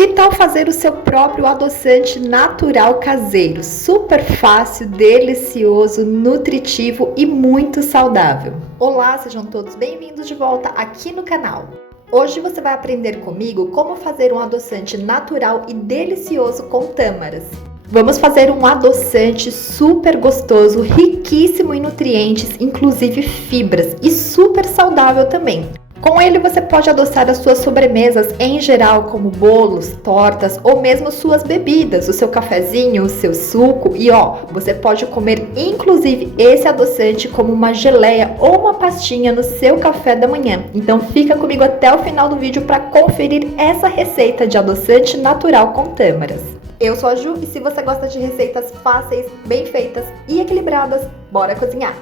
Que tal fazer o seu próprio adoçante natural caseiro? Super fácil, delicioso, nutritivo e muito saudável. Olá, sejam todos bem-vindos de volta aqui no canal. Hoje você vai aprender comigo como fazer um adoçante natural e delicioso com tâmaras. Vamos fazer um adoçante super gostoso, riquíssimo em nutrientes, inclusive fibras, e super saudável também. Com ele você pode adoçar as suas sobremesas em geral, como bolos, tortas ou mesmo suas bebidas, o seu cafezinho, o seu suco e você pode comer inclusive esse adoçante como uma geleia ou uma pastinha no seu café da manhã. Então fica comigo até o final do vídeo para conferir essa receita de adoçante natural com tâmaras. Eu sou a Ju e se você gosta de receitas fáceis, bem feitas e equilibradas, bora cozinhar!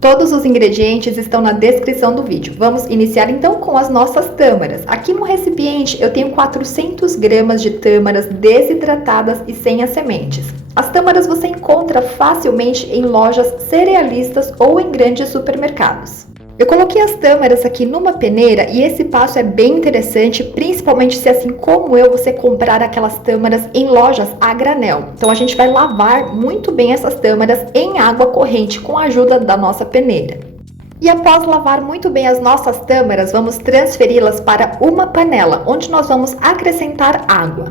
Todos os ingredientes estão na descrição do vídeo. Vamos iniciar então com as nossas tâmaras. Aqui no recipiente eu tenho 400 gramas de tâmaras desidratadas e sem as sementes. As tâmaras você encontra facilmente em lojas cerealistas ou em grandes supermercados. Eu coloquei as tâmaras aqui numa peneira e esse passo é bem interessante, principalmente se assim como eu, você comprar aquelas tâmaras em lojas a granel. Então a gente vai lavar muito bem essas tâmaras em água corrente com a ajuda da nossa peneira. E após lavar muito bem as nossas tâmaras, vamos transferi-las para uma panela, onde nós vamos acrescentar água.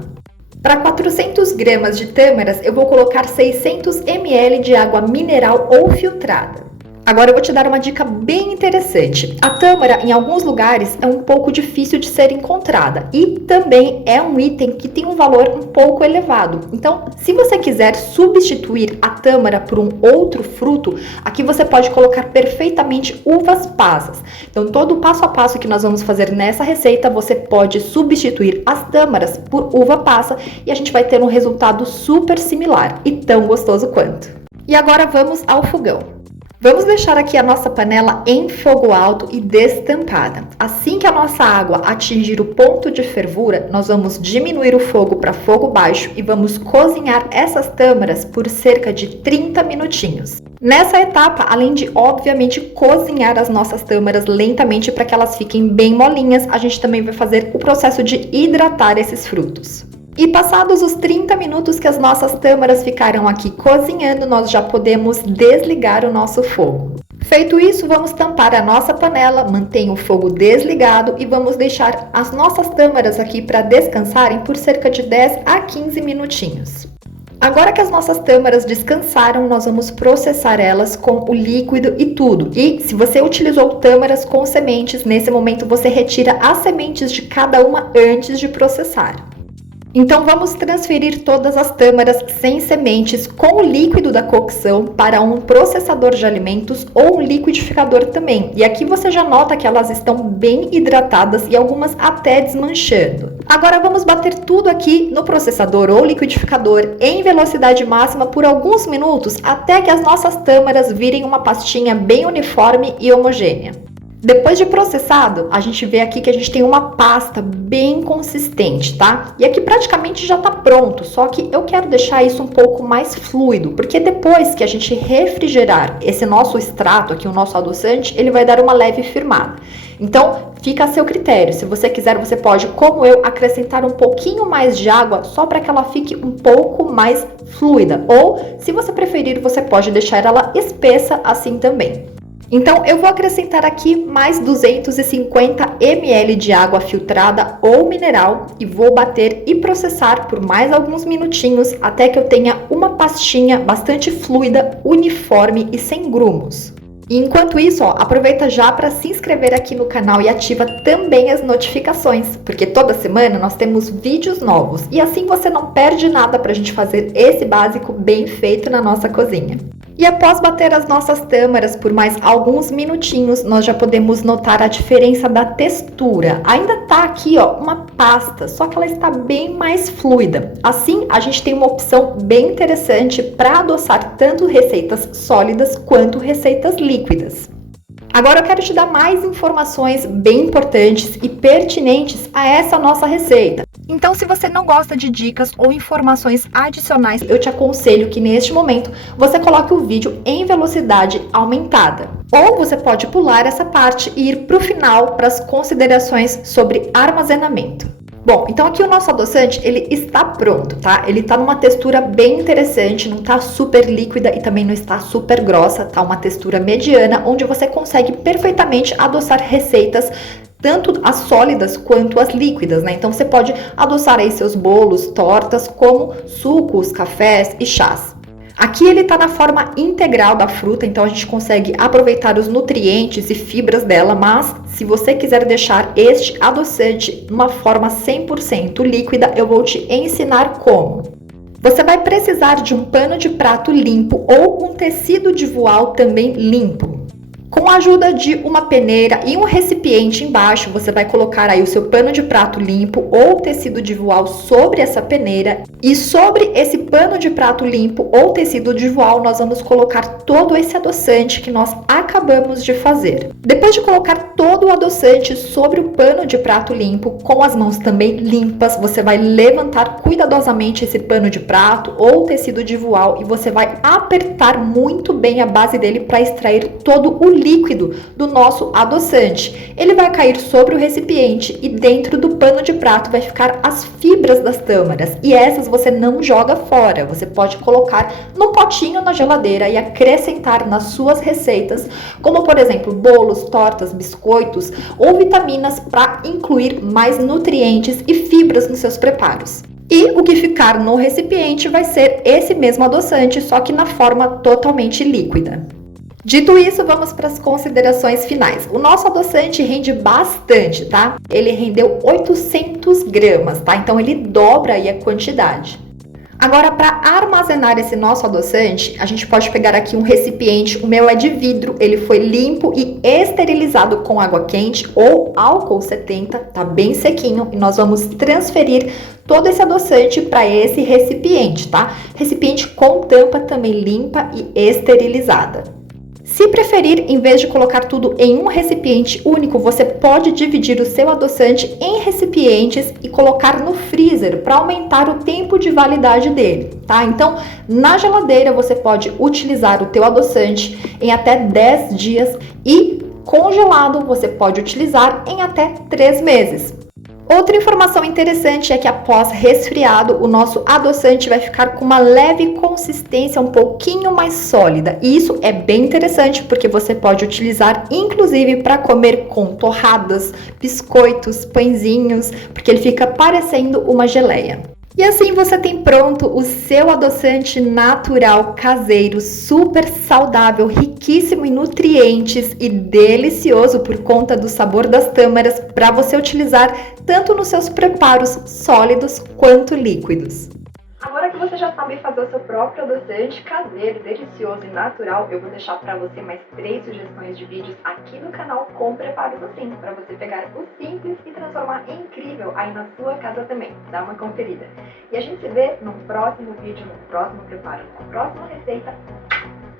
Para 400 gramas de tâmaras, eu vou colocar 600 ml de água mineral ou filtrada. Agora eu vou te dar uma dica bem interessante. A tâmara, em alguns lugares, é um pouco difícil de ser encontrada e também é um item que tem um valor um pouco elevado. Então, se você quiser substituir a tâmara por um outro fruto, aqui você pode colocar perfeitamente uvas passas. Então, todo o passo a passo que nós vamos fazer nessa receita, você pode substituir as tâmaras por uva passa e a gente vai ter um resultado super similar e tão gostoso quanto. E agora vamos ao fogão. Vamos deixar aqui a nossa panela em fogo alto e destampada. Assim que a nossa água atingir o ponto de fervura, nós vamos diminuir o fogo para fogo baixo e vamos cozinhar essas tâmaras por cerca de 30 minutinhos. Nessa etapa, além de obviamente cozinhar as nossas tâmaras lentamente para que elas fiquem bem molinhas, a gente também vai fazer o processo de hidratar esses frutos. E passados os 30 minutos que as nossas tâmaras ficaram aqui cozinhando, nós já podemos desligar o nosso fogo. Feito isso, vamos tampar a nossa panela, mantenha o fogo desligado e vamos deixar as nossas tâmaras aqui para descansarem por cerca de 10 a 15 minutinhos. Agora que as nossas tâmaras descansaram, nós vamos processar elas com o líquido e tudo. E se você utilizou tâmaras com sementes, nesse momento você retira as sementes de cada uma antes de processar. Então vamos transferir todas as tâmaras sem sementes com o líquido da cocção para um processador de alimentos ou um liquidificador também. E aqui você já nota que elas estão bem hidratadas e algumas até desmanchando. Agora vamos bater tudo aqui no processador ou liquidificador em velocidade máxima por alguns minutos até que as nossas tâmaras virem uma pastinha bem uniforme e homogênea. Depois de processado, a gente vê aqui que a gente tem uma pasta bem consistente, tá? E aqui praticamente já tá pronto, só que eu quero deixar isso um pouco mais fluido, porque depois que a gente refrigerar esse nosso extrato aqui, o nosso adoçante, ele vai dar uma leve firmada. Então, fica a seu critério. Se você quiser, você pode, como eu, acrescentar um pouquinho mais de água só para que ela fique um pouco mais fluida. Ou, se você preferir, você pode deixar ela espessa assim também. Então, eu vou acrescentar aqui mais 250 ml de água filtrada ou mineral e vou bater e processar por mais alguns minutinhos até que eu tenha uma pastinha bastante fluida, uniforme e sem grumos. E enquanto isso, aproveita já para se inscrever aqui no canal e ativa também as notificações, porque toda semana nós temos vídeos novos e assim você não perde nada para a gente fazer esse básico bem feito na nossa cozinha. E após bater as nossas tâmaras por mais alguns minutinhos, nós já podemos notar a diferença da textura. Ainda tá aqui, uma pasta, só que ela está bem mais fluida. Assim, a gente tem uma opção bem interessante para adoçar tanto receitas sólidas quanto receitas líquidas. Agora eu quero te dar mais informações bem importantes e pertinentes a essa nossa receita. Então, se você não gosta de dicas ou informações adicionais, eu te aconselho que neste momento você coloque o vídeo em velocidade aumentada. Ou você pode pular essa parte e ir para o final para as considerações sobre armazenamento. Bom, então aqui o nosso adoçante, ele está pronto, tá? Ele tá numa textura bem interessante, não tá super líquida e também não está super grossa, tá? Uma textura mediana, onde você consegue perfeitamente adoçar receitas, tanto as sólidas quanto as líquidas, né? Então você pode adoçar aí seus bolos, tortas, como sucos, cafés e chás. Aqui ele está na forma integral da fruta, então a gente consegue aproveitar os nutrientes e fibras dela, mas se você quiser deixar este adoçante numa forma 100% líquida, eu vou te ensinar como. Você vai precisar de um pano de prato limpo ou um tecido de voal também limpo. Com a ajuda de uma peneira e um recipiente embaixo, você vai colocar aí o seu pano de prato limpo ou tecido de voal sobre essa peneira, e sobre esse pano de prato limpo ou tecido de voal nós vamos colocar todo esse adoçante que nós acabamos de fazer. Depois de colocar todo o adoçante sobre o pano de prato limpo, com as mãos também limpas, você vai levantar cuidadosamente esse pano de prato ou tecido de voal e você vai apertar muito bem a base dele para extrair todo o líquido do nosso adoçante. Ele vai cair sobre o recipiente e dentro do pano de prato vai ficar as fibras das tâmaras, e essas você não joga fora, você pode colocar num potinho na geladeira e acrescentar nas suas receitas, como por exemplo bolos, tortas, biscoitos ou vitaminas, para incluir mais nutrientes e fibras nos seus preparos. E o que ficar no recipiente vai ser esse mesmo adoçante, só que na forma totalmente líquida. Dito isso, vamos para as considerações finais. O nosso adoçante rende bastante, tá? Ele rendeu 800 gramas, tá? Então ele dobra aí a quantidade. Agora, para armazenar esse nosso adoçante, a gente pode pegar aqui um recipiente. O meu é de vidro, ele foi limpo e esterilizado com água quente ou álcool 70, tá bem sequinho, e nós vamos transferir todo esse adoçante para esse recipiente, tá? Recipiente com tampa também limpa e esterilizada. Se preferir, em vez de colocar tudo em um recipiente único, você pode dividir o seu adoçante em recipientes e colocar no freezer para aumentar o tempo de validade dele, tá? Então, na geladeira você pode utilizar o teu adoçante em até 10 dias e congelado você pode utilizar em até 3 meses. Outra informação interessante é que após resfriado, o nosso adoçante vai ficar com uma leve consistência um pouquinho mais sólida. E isso é bem interessante porque você pode utilizar inclusive para comer com torradas, biscoitos, pãezinhos, porque ele fica parecendo uma geleia. E assim você tem pronto o seu adoçante natural caseiro, super saudável, riquíssimo em nutrientes e delicioso por conta do sabor das tâmaras, para você utilizar tanto nos seus preparos sólidos quanto líquidos. Agora que você já sabe fazer o seu próprio adoçante caseiro, delicioso e natural, eu vou deixar para você mais 3 sugestões de vídeos aqui no canal com preparos assim, para você pegar o simples e transformar em incrível aí na sua casa também. Dá uma conferida. E a gente se vê no próximo vídeo, no próximo preparo, na próxima receita.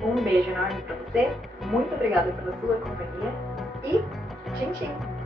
Um beijo enorme para você, muito obrigada pela sua companhia e tchim tchim!